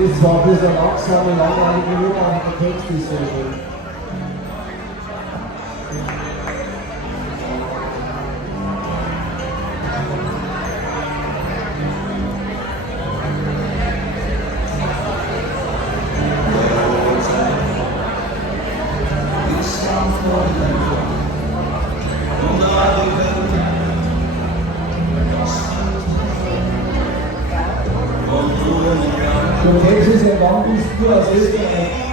Das war ein bisschen langsame, langweilige Nummer, aber der Text ist sehr schön. Der Text ist ja, wann bist du aus Österreich?